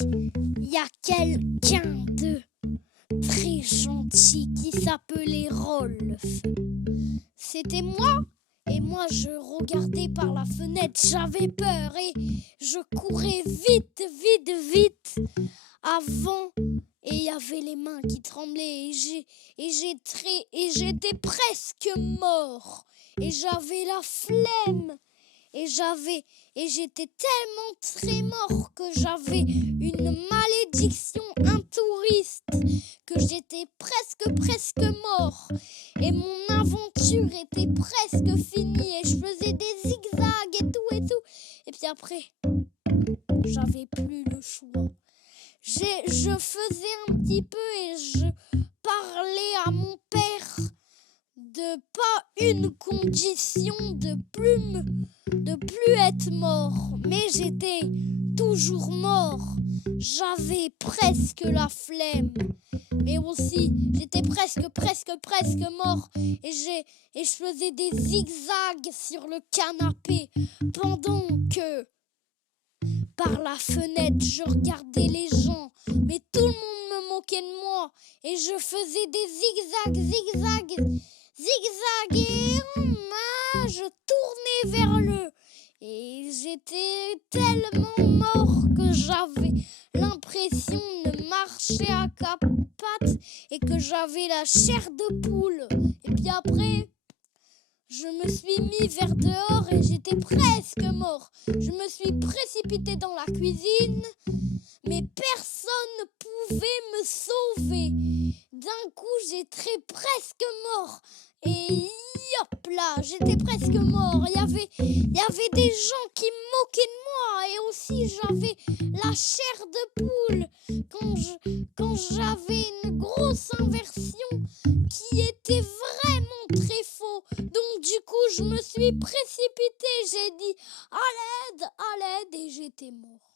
Il y a quelqu'un de très gentil qui s'appelait Rolf. C'était moi. Et moi, je regardais par la fenêtre, j'avais peur et je courais vite, vite, vite avant. Et il y avait les mains qui tremblaient et j'étais presque mort. Et j'avais la flemme. Et j'étais tellement très mort que j'avais une malédiction, un touriste, que j'étais presque mort. Et mon aventure était presque finie et je faisais des zigzags et tout. Et puis après, j'avais plus le choix. Je faisais un petit peu et je parlais à mon père de pas une condition de plus être mort, mais j'étais toujours mort. J'avais presque la flemme, mais aussi j'étais presque mort et je faisais des zigzags sur le canapé pendant que par la fenêtre je regardais les gens, mais tout le monde me moquait de moi et je faisais des zigzags et je tournais vers le et j'étais tellement mort que j'avais l'impression de marcher à quatre pattes et que j'avais la chair de poule. Et puis après, je me suis mis vers dehors et j'étais presque mort. Je me suis précipité dans la cuisine, mais personne ne pouvait me sauver. D'un coup, j'étais presque mort. Et hop là, j'étais presque mort. Il y avait des gens qui moquaient de moi. Et aussi, j'avais la chair de poule quand j'avais une grosse inversion qui était vraiment très faux. Donc du coup, je me suis précipitée. J'ai dit à l'aide, et j'étais mort.